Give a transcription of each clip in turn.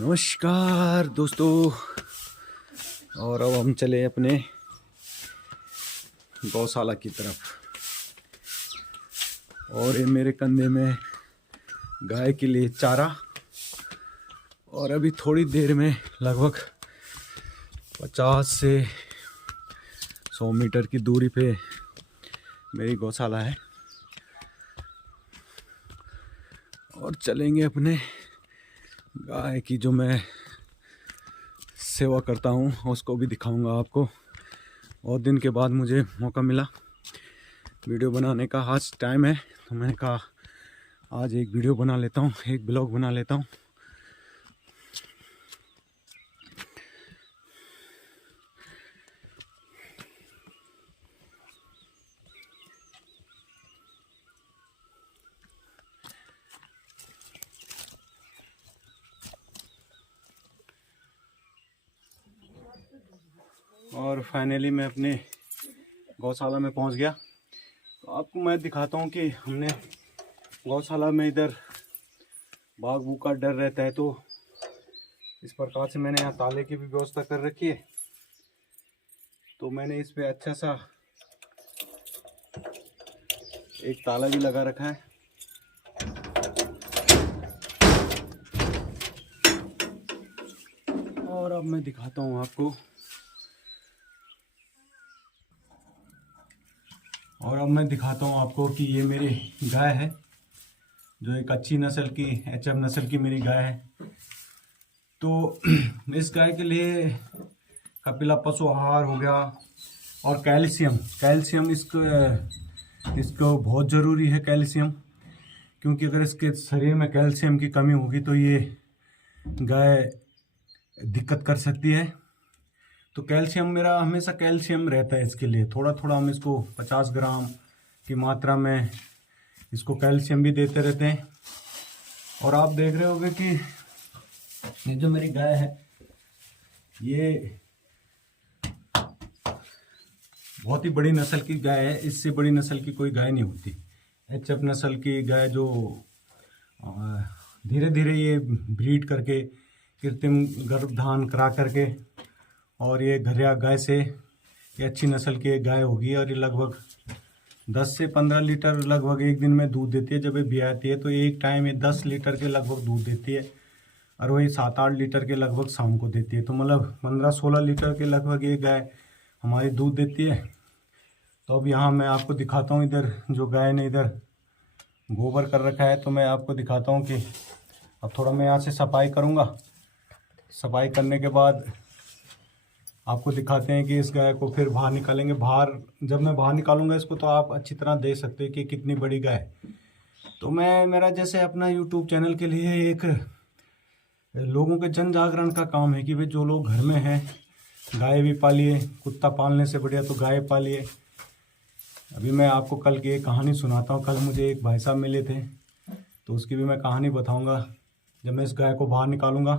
नमस्कार दोस्तों। और अब हम चले अपने गौशाला की तरफ। और ये मेरे कंधे में गाय के लिए चारा। और अभी थोड़ी देर में लगभग 50 से 100 मीटर की दूरी पे मेरी गौशाला है। और चलेंगे अपने गाय की जो मैं सेवा करता हूँ उसको भी दिखाऊंगा आपको। और दिन के बाद मुझे मौका मिला वीडियो बनाने का। आज टाइम है तो मैंने कहा आज एक वीडियो बना लेता हूँ, एक ब्लॉग बना लेता हूँ। और फाइनली मैं अपने गौशाला में पहुंच गया। तो आपको मैं दिखाता हूं कि हमने गौशाला में इधर बाघ बूघ का डर रहता है, तो इस प्रकार से मैंने यहाँ ताले की भी व्यवस्था कर रखी है। तो मैंने इस पे अच्छा सा एक ताला भी लगा रखा है। और अब मैं दिखाता हूँ आपको। कि ये मेरी गाय है, जो एक अच्छी नस्ल की एचएफ नस्ल की मेरी गाय है। तो इस गाय के लिए कपिला पशु आहार हो गया और कैल्शियम इसको बहुत ज़रूरी है कैल्शियम, क्योंकि अगर इसके शरीर में कैल्शियम की कमी होगी तो ये गाय दिक्कत कर सकती है। तो कैल्शियम मेरा हमेशा कैल्शियम रहता है इसके लिए। थोड़ा थोड़ा हम इसको 50 ग्राम की मात्रा में इसको कैल्शियम भी देते रहते हैं। और आप देख रहे होंगे कि ये जो मेरी गाय है ये बहुत ही बड़ी नस्ल की गाय है। इससे बड़ी नस्ल की कोई गाय नहीं होती। एचएफ नस्ल की गाय जो धीरे धीरे ये ब्रीड करके कृत्रिम गर्भधान करा करके और ये घरिया गाय से ये अच्छी नस्ल की एक गाय होगी। और ये लगभग 10 से 15 लीटर लगभग एक दिन में दूध देती है। जब ये ब्याती है तो एक टाइम ये 10 लीटर के लगभग दूध देती है और वही 7-8 लीटर के लगभग शाम को देती है। तो मतलब 15-16 लीटर के लगभग ये गाय हमारी दूध देती है। तो अब यहाँ मैं आपको दिखाता हूँ, इधर जो गाय ने इधर गोबर कर रखा है, तो मैं आपको दिखाता हूँ कि अब थोड़ा मैं यहाँ से सफाई करूँगा। सफाई करने के बाद आपको दिखाते हैं कि इस गाय को फिर बाहर निकालेंगे। जब मैं बाहर निकालूंगा इसको तो आप अच्छी तरह देख सकते हैं कि कितनी बड़ी गाय। तो मेरा जैसे अपना यूट्यूब चैनल के लिए एक लोगों के जन जागरण का काम है कि भाई जो लोग घर में हैं गाय भी पालिए। कुत्ता पालने से बढ़िया तो गाय पालिए। अभी मैं आपको कल की एक कहानी सुनाता हूँ। कल मुझे एक भाई साहब मिले थे तो उसकी भी मैं कहानी बताऊँगा जब मैं इस गाय को बाहर निकालूंगा।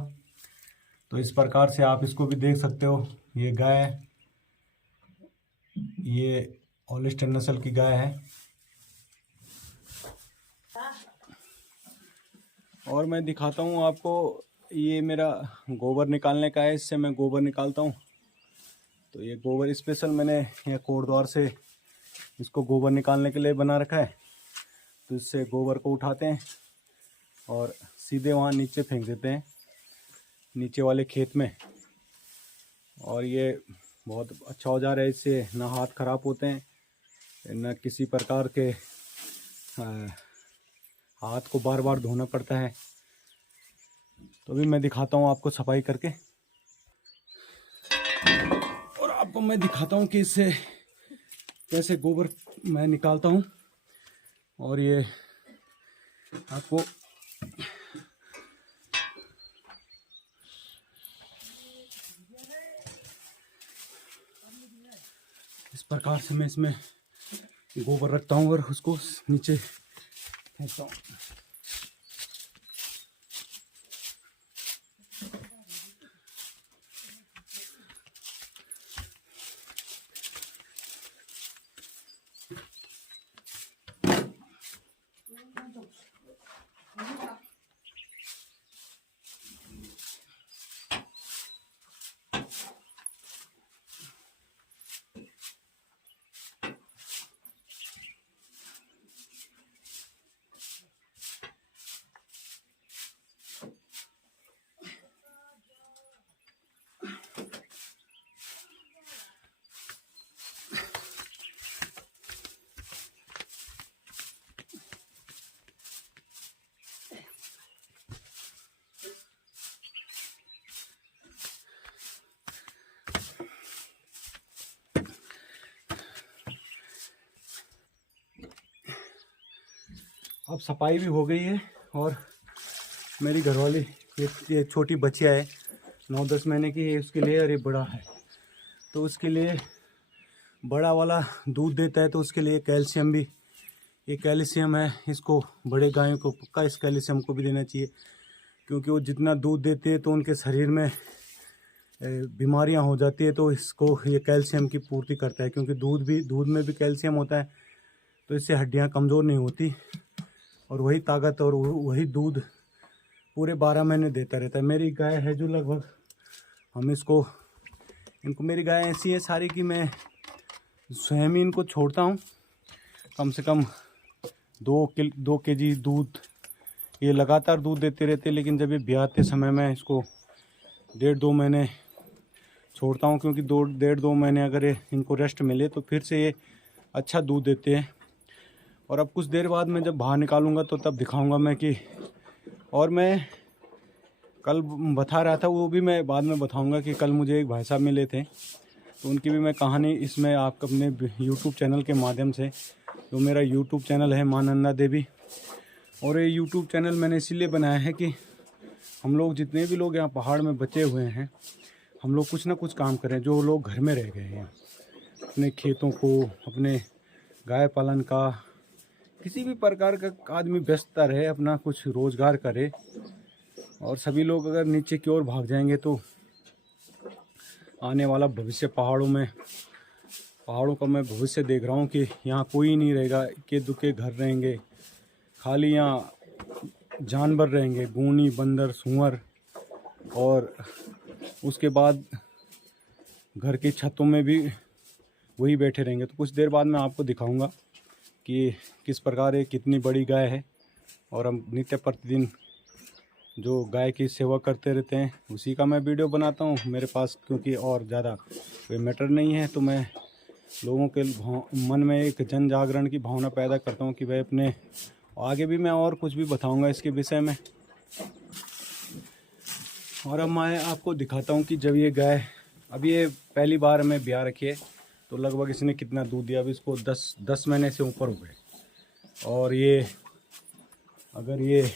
तो इस प्रकार से आप इसको भी देख सकते हो। ये गाय ये होल्स्टाइन नस्ल की गाय है। और मैं दिखाता हूँ आपको, ये मेरा गोबर निकालने का है। इससे मैं गोबर निकालता हूँ। तो ये गोबर स्पेशल मैंने ये कोटद्वार से इसको गोबर निकालने के लिए बना रखा है। तो इससे गोबर को उठाते हैं और सीधे वहाँ नीचे फेंक देते हैं, नीचे वाले खेत में। और ये बहुत अच्छा औजार है। इससे ना हाथ खराब होते हैं ना किसी प्रकार के हाथ को बार बार धोना पड़ता है। तो अभी मैं दिखाता हूँ आपको सफाई करके। और आपको मैं दिखाता हूँ कि इससे कैसे गोबर मैं निकालता हूँ। और ये आपको इस प्रकार से मैं इसमें गोबर रखता हूँ और उसको नीचे फेंकता हूँ। अब सफाई भी हो गई है और मेरी घरवाली ये छोटी बच्चिया है 9-10 महीने की है उसके लिए, और ये बड़ा है तो उसके लिए बड़ा वाला दूध देता है तो उसके लिए कैल्शियम भी, ये कैल्शियम है, इसको बड़े गायों को पक्का इस कैल्शियम को भी देना चाहिए क्योंकि वो जितना दूध देते हैं तो उनके शरीर में बीमारियां हो जाती है, तो इसको ये कैल्शियम की पूर्ति करता है क्योंकि दूध में भी कैल्शियम होता है तो इससे हड्डियां कमज़ोर नहीं होती और वही ताकत और वही दूध पूरे 12 महीने देता रहता है। मेरी गाय है जो लगभग हम इनको मेरी गाय ऐसी है सारी कि मैं स्वयं ही इनको छोड़ता हूँ, कम से कम 2 kg दूध ये लगातार दूध देते रहते हैं, लेकिन जब ये ब्याहते समय मैं इसको 1.5-2 महीने छोड़ता हूँ क्योंकि 1.5-2 महीने अगर इनको रेस्ट मिले तो फिर से ये अच्छा दूध देते हैं। और अब कुछ देर बाद मैं जब बाहर निकालूंगा तो तब दिखाऊंगा मैं कि, और मैं कल बता रहा था वो भी मैं बाद में बताऊंगा कि कल मुझे एक भाई साहब मिले थे तो उनकी भी मैं कहानी इसमें आप अपने यूट्यूब चैनल के माध्यम से, जो मेरा यूट्यूब चैनल है माँ नंदा देवी, और ये यूट्यूब चैनल मैंने इसीलिए बनाया है कि हम लोग जितने भी लोग यहाँ पहाड़ में बचे हुए हैं हम लोग कुछ ना कुछ काम करें। जो लोग घर में रह गए हैं अपने खेतों को, अपने गाय पालन का, किसी भी प्रकार का आदमी व्यस्तता रहे, अपना कुछ रोज़गार करे, और सभी लोग अगर नीचे की ओर भाग जाएंगे तो आने वाला भविष्य पहाड़ों का मैं भविष्य देख रहा हूँ कि यहाँ कोई नहीं रहेगा, इक्के दुक्के घर रहेंगे, खाली यहाँ जानवर रहेंगे, गूनी, बंदर, सूअर, और उसके बाद घर की छतों में भी वही बैठे रहेंगे। तो कुछ देर बाद मैं आपको दिखाऊंगा कि किस प्रकार ये कितनी बड़ी गाय है, और हम नित्य प्रतिदिन जो गाय की सेवा करते रहते हैं उसी का मैं वीडियो बनाता हूँ। मेरे पास क्योंकि और ज़्यादा कोई मैटर नहीं है तो मैं लोगों के मन में एक जन जागरण की भावना पैदा करता हूँ कि भाई अपने आगे भी मैं और कुछ भी बताऊँगा इसके विषय में। और अब मैं आपको दिखाता हूँ कि जब ये गाय, अब ये पहली बार मैं ब्याह रखी है तो लगभग इसने कितना दूध दिया, अब इसको 10 महीने से ऊपर हो गए, और ये अगर ये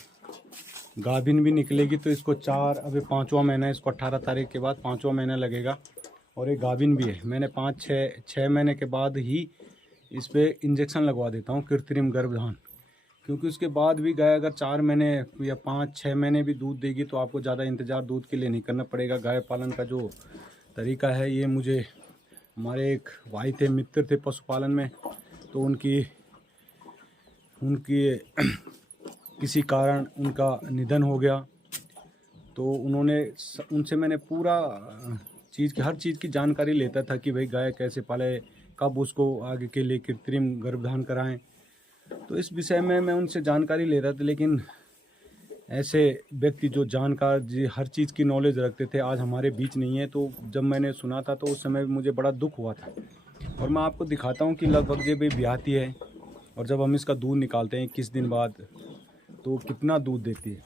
गाभिन भी निकलेगी तो इसको अभी 5वां महीना है, इसको 18 तारीख के बाद 5वां महीना लगेगा, और ये गाभिन भी है। मैंने 5-6 महीने के बाद ही इस पर इंजेक्शन लगवा देता हूँ कृत्रिम गर्भधान, क्योंकि उसके बाद भी गाय अगर 4 महीने या 5-6 महीने भी दूध देगी तो आपको ज़्यादा इंतज़ार दूध के लिए नहीं करना पड़ेगा। गाय पालन का जो तरीका है ये मुझे हमारे एक भाई थे, मित्र थे पशुपालन में, तो उनकी किसी कारण उनका निधन हो गया, तो उनसे मैंने पूरा हर चीज़ की जानकारी लेता था कि भाई गाय कैसे पाले, कब उसको आगे के लिए कृत्रिम गर्भधान कराएं, तो इस विषय में मैं उनसे जानकारी ले रहा था। लेकिन ऐसे व्यक्ति जो जानकार जी हर चीज़ की नॉलेज रखते थे आज हमारे बीच नहीं है, तो जब मैंने सुना था तो उस समय मुझे बड़ा दुख हुआ था। और मैं आपको दिखाता हूँ कि लगभग जब ये ब्याहती है और जब हम इसका दूध निकालते हैं 21 दिन बाद तो कितना दूध देती है।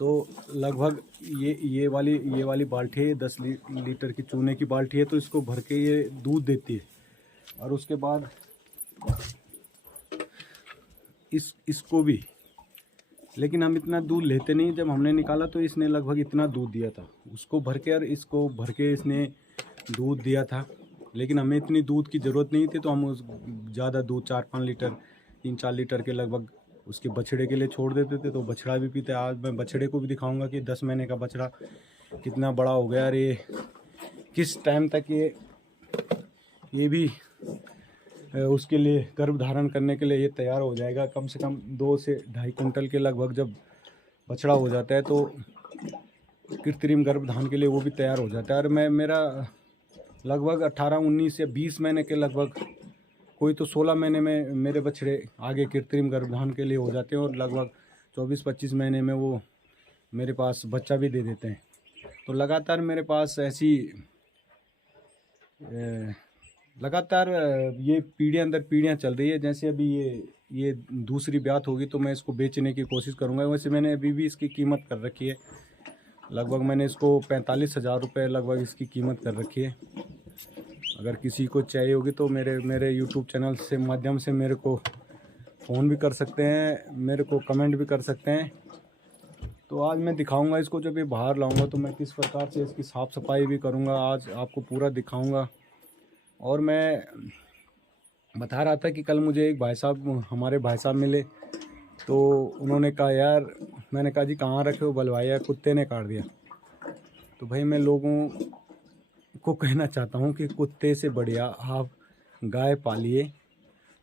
तो लगभग ये वाली बाल्टी है, 10 लीटर की चूने की बाल्टी है, तो इसको भर के ये दूध देती है। और उसके बाद इसको भी, लेकिन हम इतना दूध लेते नहीं। जब हमने निकाला तो इसने लगभग इतना दूध दिया था, उसको भर के और इसको भर के इसने दूध दिया था, लेकिन हमें इतनी दूध की ज़रूरत नहीं थी तो हम ज़्यादा दूध 4-5 लीटर 3-4 लीटर के लगभग उसके बछड़े के लिए छोड़ देते थे, तो बछड़ा भी पीते। आज मैं बछड़े को भी दिखाऊंगा कि 10 महीने का बछड़ा कितना बड़ा हो गया, और ये किस टाइम तक ये भी उसके लिए गर्भ धारण करने के लिए ये तैयार हो जाएगा। कम से कम 2 से 2.5 कुंटल के लगभग जब बछड़ा हो जाता है तो कृत्रिम गर्भधान के लिए वो भी तैयार हो जाता है। और मेरा लगभग 18-19 या 20 महीने के लगभग, कोई तो 16 महीने में मेरे बछड़े आगे कृत्रिम गर्भधान के लिए हो जाते हैं, और लगभग 24-25 महीने में वो मेरे पास बच्चा भी दे देते हैं। तो लगातार मेरे पास ऐसी लगातार ये पीढ़ियाँ अंदर पीढ़ियाँ चल रही है। जैसे अभी ये दूसरी ब्यात होगी तो मैं इसको बेचने की कोशिश करूँगा। वैसे मैंने अभी भी इसकी कीमत कर रखी है, लगभग मैंने इसको 45,000 रुपये लगभग इसकी कीमत कर रखी है। अगर किसी को चाहिए होगी तो मेरे यूट्यूब चैनल से माध्यम से मेरे को फ़ोन भी कर सकते हैं, मेरे को कमेंट भी कर सकते हैं। तो आज मैं दिखाऊंगा इसको, जब ये बाहर लाऊंगा तो मैं किस प्रकार से इसकी साफ़ सफाई भी करूंगा, आज आपको पूरा दिखाऊंगा। और मैं बता रहा था कि कल मुझे एक भाई साहब, हमारे भाई साहब मिले, तो उन्होंने कहा यार, मैंने कहा जी कहाँ रखे हो? बोले भाई यार कुत्ते ने काट दिया। तो भाई मैं लोगों को कहना चाहता हूँ कि कुत्ते से बढ़िया आप गाय पालिए,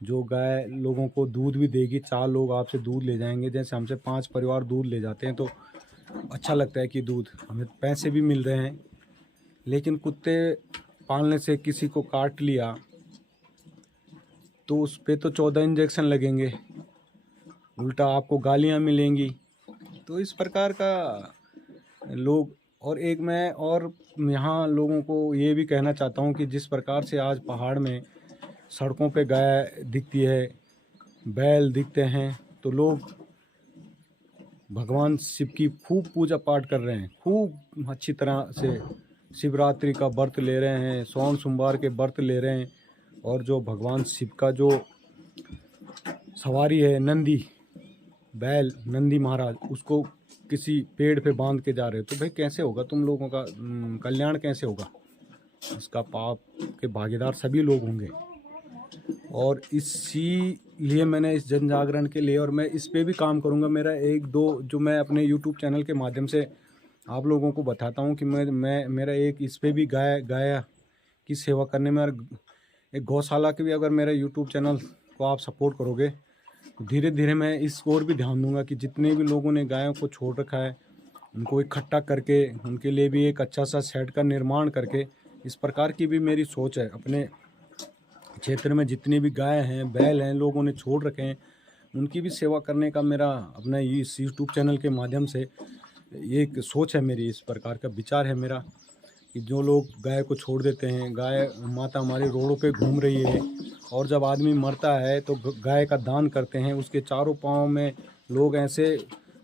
जो गाय लोगों को दूध भी देगी। 4 लोग आपसे दूध ले जाएंगे, जैसे हमसे 5 परिवार दूध ले जाते हैं, तो अच्छा लगता है कि दूध, हमें पैसे भी मिल रहे हैं। लेकिन कुत्ते पालने से किसी को काट लिया तो उस पे तो 14 इंजेक्शन लगेंगे, उल्टा आपको गालियाँ मिलेंगी। तो इस प्रकार का लोग, और एक मैं और यहाँ लोगों को ये भी कहना चाहता हूँ कि जिस प्रकार से आज पहाड़ में सड़कों पे गाय दिखती है, बैल दिखते हैं, तो लोग भगवान शिव की खूब पूजा पाठ कर रहे हैं, खूब अच्छी तरह से शिवरात्रि का व्रत ले रहे हैं, सोम सोमवार के व्रत ले रहे हैं। और जो भगवान शिव का जो सवारी है, नंदी बैल, नंदी महाराज, उसको किसी पेड़ पे बांध के जा रहे हो, तो भाई कैसे होगा? तुम लोगों का कल्याण कैसे होगा? इसका पाप के भागीदार सभी लोग होंगे। और इसीलिए मैंने इस जन जागरण के लिए, और मैं इस पे भी काम करूँगा। मेरा 1-2 जो मैं अपने यूट्यूब चैनल के माध्यम से आप लोगों को बताता हूँ कि मैं मेरा एक इस पे भी गाय की सेवा करने में, और एक गौशाला के भी, अगर मेरा यूट्यूब चैनल को आप सपोर्ट करोगे तो धीरे धीरे मैं इस ओर भी ध्यान दूंगा कि जितने भी लोगों ने गायों को छोड़ रखा है उनको इकट्ठा करके उनके लिए भी एक अच्छा सा शेड का निर्माण करके, इस प्रकार की भी मेरी सोच है। अपने क्षेत्र में जितनी भी गाय हैं, बैल हैं, लोगों ने छोड़ रखे हैं, उनकी भी सेवा करने का मेरा अपना इस यूट्यूब चैनल के माध्यम से एक सोच है मेरी, इस प्रकार का विचार है मेरा कि जो लोग गाय को छोड़ देते हैं, गाय माता हमारी रोडों पे घूम रही है, और जब आदमी मरता है तो गाय का दान करते हैं, उसके चारों पाँव में लोग ऐसे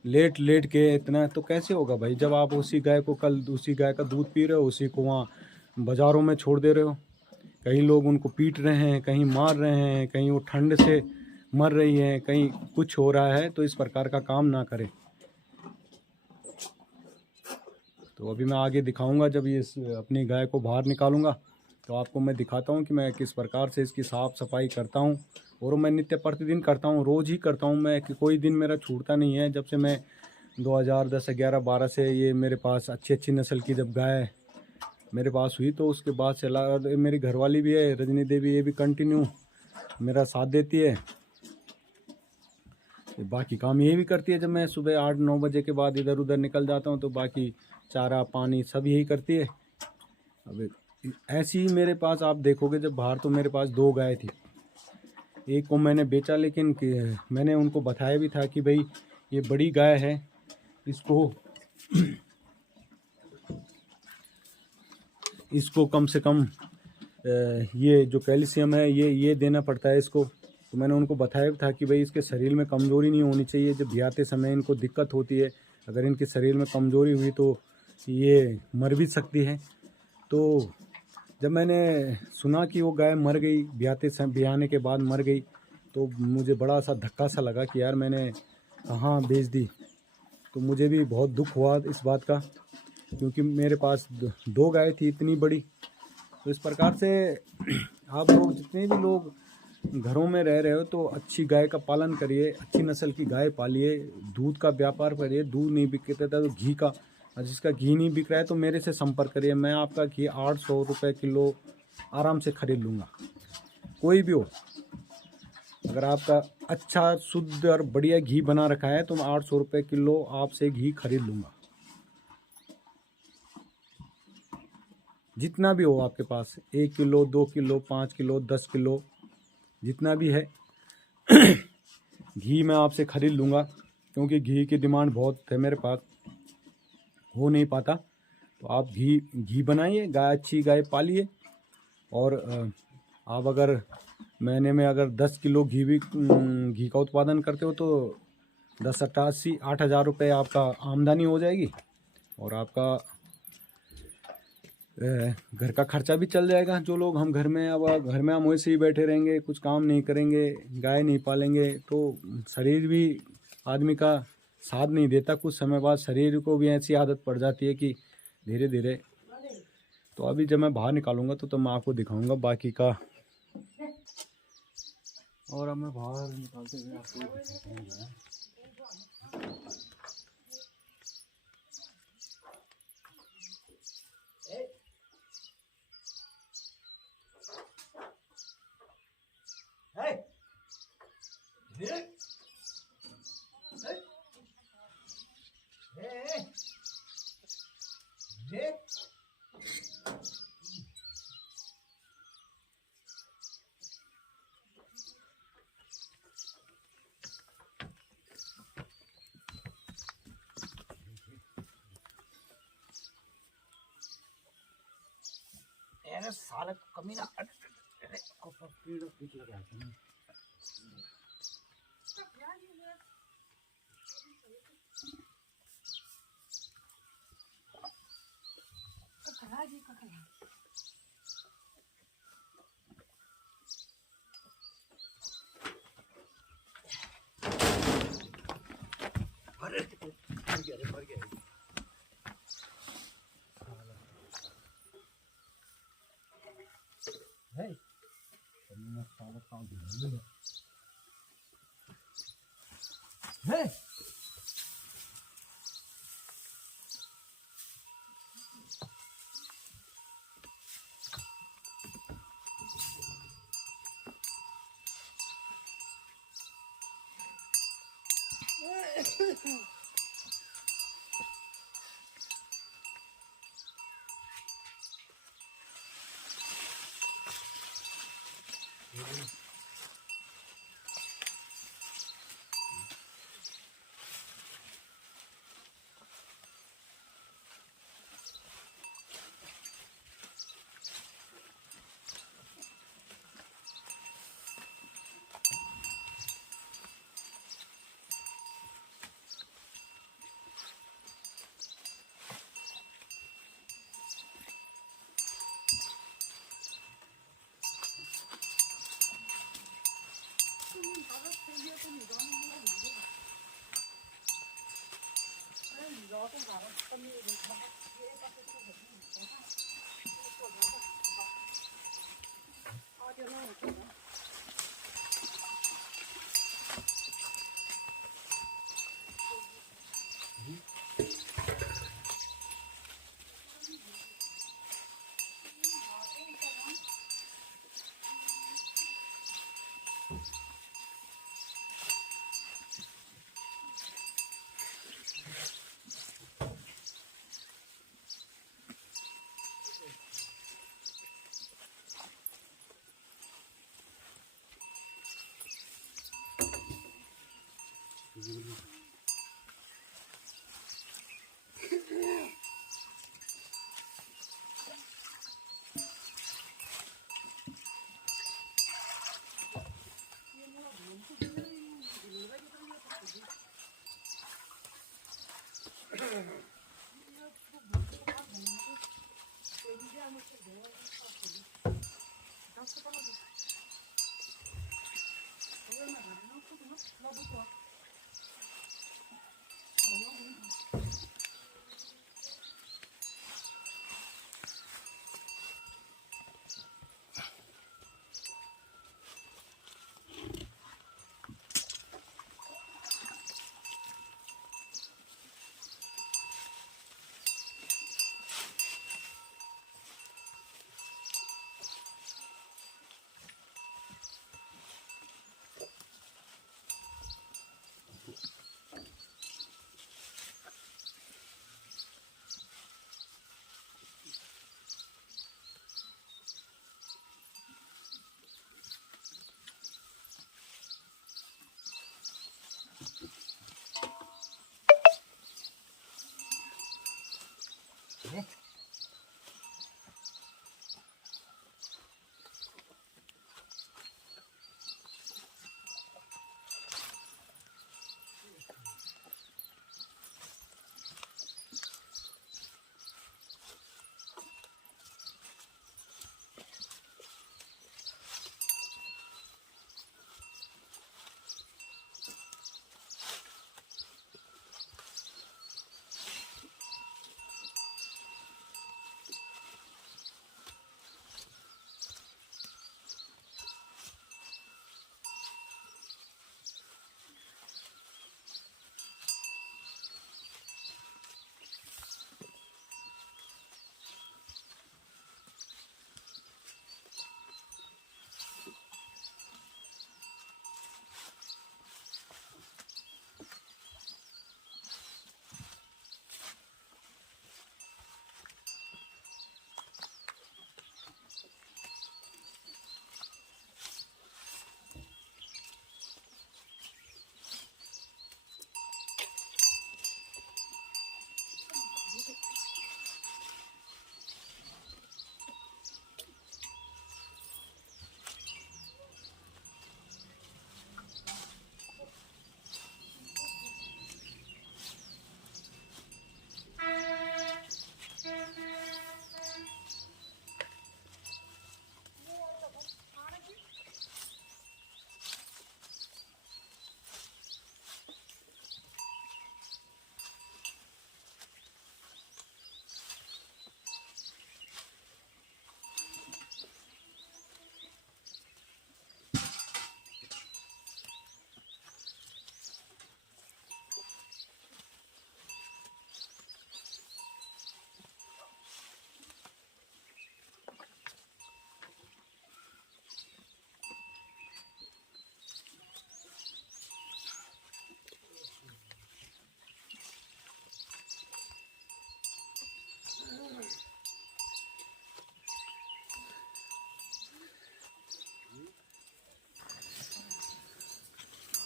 लेट लेट के, इतना तो कैसे होगा भाई? जब आप उसी गाय को, कल उसी गाय का दूध पी रहे हो, उसी को वहाँ बाज़ारों में छोड़ दे रहे हो, कहीं लोग उनको पीट रहे हैं, कहीं मार रहे हैं, कहीं वो ठंड से मर रही हैं, कहीं कुछ हो रहा है, तो इस प्रकार का काम ना करें। तो अभी मैं आगे दिखाऊंगा, जब ये अपनी गाय को बाहर निकालूंगा तो आपको मैं दिखाता हूं कि मैं किस प्रकार से इसकी साफ़ सफाई करता हूं। और मैं नित्य प्रतिदिन करता हूं, रोज़ ही करता हूं मैं, कि कोई दिन मेरा छूटता नहीं है। जब से मैं 2010, 11, 12 से ये मेरे पास अच्छी नस्ल की जब गाय मेरे पास हुई, तो उसके बाद से मेरी घरवाली भी है रजनी देवी, ये भी कंटिन्यू मेरा साथ देती है। बाकी काम ये भी करती है। जब मैं सुबह 8-9 बजे के बाद इधर उधर निकल जाता हूँ तो बाकी चारा पानी सब यही करती है। अब ऐसी ही मेरे पास आप देखोगे जब बाहर, तो मेरे पास 2 गाय थी। एक को मैंने बेचा, लेकिन मैंने उनको बताया भी था कि भाई ये बड़ी गाय है, इसको कम से कम ये जो कैल्शियम है ये देना पड़ता है इसको। तो मैंने उनको बताया भी था कि भाई इसके शरीर में कमज़ोरी नहीं होनी चाहिए, जब ब्याते समय इनको दिक्कत होती है, अगर इनके शरीर में कमज़ोरी हुई तो ये मर भी सकती है। तो जब मैंने सुना कि वो गाय मर गई, ब्याने के बाद मर गई, तो मुझे बड़ा सा धक्का सा लगा कि यार मैंने कहाँ बेच दी। तो मुझे भी बहुत दुख हुआ इस बात का, क्योंकि मेरे पास 2 गाय थी इतनी बड़ी। तो इस प्रकार से आप लोग जितने भी लोग घरों में रह रहे हो तो अच्छी गाय का पालन करिए, अच्छी नस्ल की गाय पालिए, दूध का व्यापार करिए। दूध नहीं बिकता तो घी का, जिसका घी नहीं बिक रहा है तो मेरे से संपर्क करिए, मैं आपका घी 800 रुपये किलो आराम से खरीद लूँगा। कोई भी हो, अगर आपका अच्छा शुद्ध और बढ़िया घी बना रखा है तो मैं 800 रुपये किलो आपसे घी खरीद लूँगा। जितना भी हो आपके पास, 1 किलो, 2 किलो, 5 किलो, 10 किलो, जितना भी है घी मैं आपसे ख़रीद लूँगा, क्योंकि घी की डिमांड बहुत है मेरे पास, हो नहीं पाता। तो आप घी बनाइए, गाय अच्छी गाय पालिए। और आप अगर महीने में अगर 10 किलो घी का उत्पादन करते हो तो 8,000 रुपये आपका आमदनी हो जाएगी। और आपका घर का खर्चा भी चल जाएगा। जो लोग हम घर में, अब घर में हम वैसे ही बैठे रहेंगे, कुछ काम नहीं करेंगे, गाय नहीं पालेंगे, तो शरीर भी आदमी का साथ नहीं देता। कुछ समय बाद शरीर को भी ऐसी आदत पड़ जाती है कि धीरे धीरे। तो अभी जब मैं बाहर निकालूंगा तो मैं आपको दिखाऊंगा बाकी का। और अब मैं बाहर निकालते हुए आपको दिखाऊंगा। अरे साले कमीना, अरे पेड़ पीछे लगा है। मर गया। Hey, hey.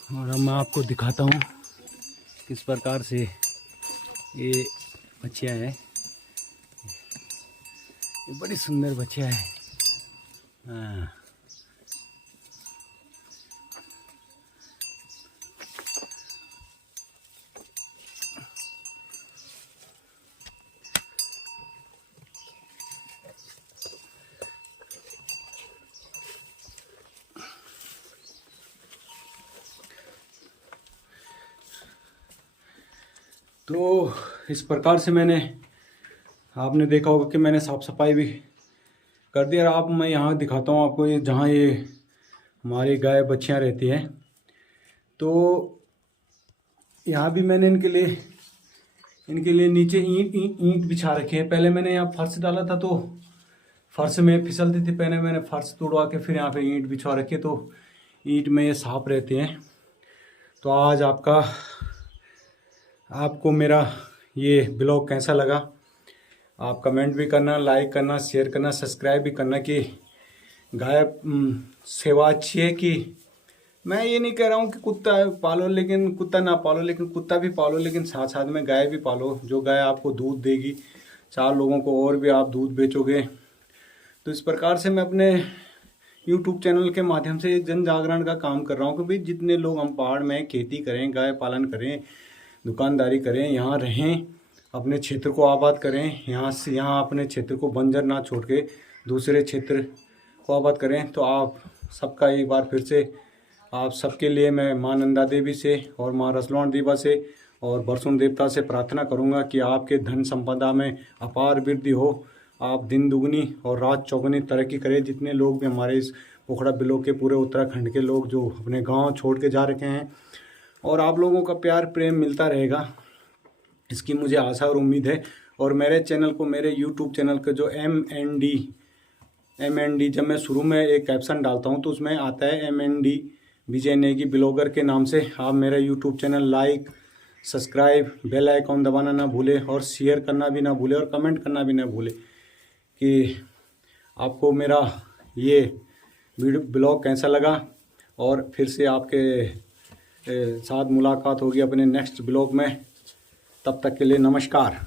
और अब मैं आपको दिखाता हूँ किस प्रकार से ये बच्चियाँ हैं। ये बड़ी सुंदर बच्चियाँ हैं। हाँ। तो इस प्रकार से आपने देखा होगा कि मैंने साफ़ सफाई भी कर दी। और आप मैं यहाँ दिखाता हूँ आपको, ये जहाँ ये हमारी गाय बच्चियाँ रहती हैं, तो यहाँ भी मैंने इनके लिए नीचे ईंट बिछा रखे हैं। पहले मैंने यहाँ फर्श डाला था तो फर्श में फिसलती थी, पहले मैंने फर्श तोड़वा के फिर यहाँ पे ईंट बिछा रखे, तो ईंट में ये सांप रहते हैं। तो आज आपको मेरा ये ब्लॉग कैसा लगा, आप कमेंट भी करना, लाइक करना, शेयर करना, सब्सक्राइब भी करना। कि गाय सेवा अच्छी है कि मैं ये नहीं कह रहा हूँ कि कुत्ता पालो, लेकिन कुत्ता ना पालो, लेकिन कुत्ता भी पालो, लेकिन साथ साथ में गाय भी पालो। जो गाय आपको दूध देगी, 4 लोगों को और भी आप दूध बेचोगे। तो इस प्रकार से मैं अपने YouTube चैनल के माध्यम से एक जन जागरण का काम कर रहा हूँ कि भाई जितने लोग हम पहाड़ में खेती करें, गाय पालन करें, दुकानदारी करें, यहाँ रहें, अपने क्षेत्र को आबाद करें, यहाँ अपने क्षेत्र को बंजर ना छोड़ के दूसरे क्षेत्र को आबाद करें। तो आप सबका एक बार फिर से आप सबके लिए मैं माँ नंदा देवी से और माँ रसलौन देवा से और बरसुन देवता से प्रार्थना करूंगा कि आपके धन संपदा में अपार वृद्धि हो, आप दिन दुगनी और रात चौगुनी तरक्की करें। जितने लोग भी हमारे इस पोखड़ा ब्लॉक के पूरे उत्तराखंड के लोग जो अपने गांव छोड़ के जा रखे हैं, और आप लोगों का प्यार प्रेम मिलता रहेगा, इसकी मुझे आशा और उम्मीद है। और मेरे चैनल को, मेरे YouTube चैनल का जो MND जब मैं शुरू में एक कैप्शन डालता हूं तो उसमें आता है MND विजय नेगी ब्लॉगर के नाम से। आप मेरा YouTube channel like, subscribe, bell icon दबाना ना भूले, और शेयर करना भी ना भूले, और कमेंट करना भी ना भूले कि आपको मेरा ये वीडियो ब्लॉग कैसा लगा। और फिर से आपके साथ मुलाकात होगी अपने नेक्स्ट ब्लॉग में। तब तक के लिए नमस्कार।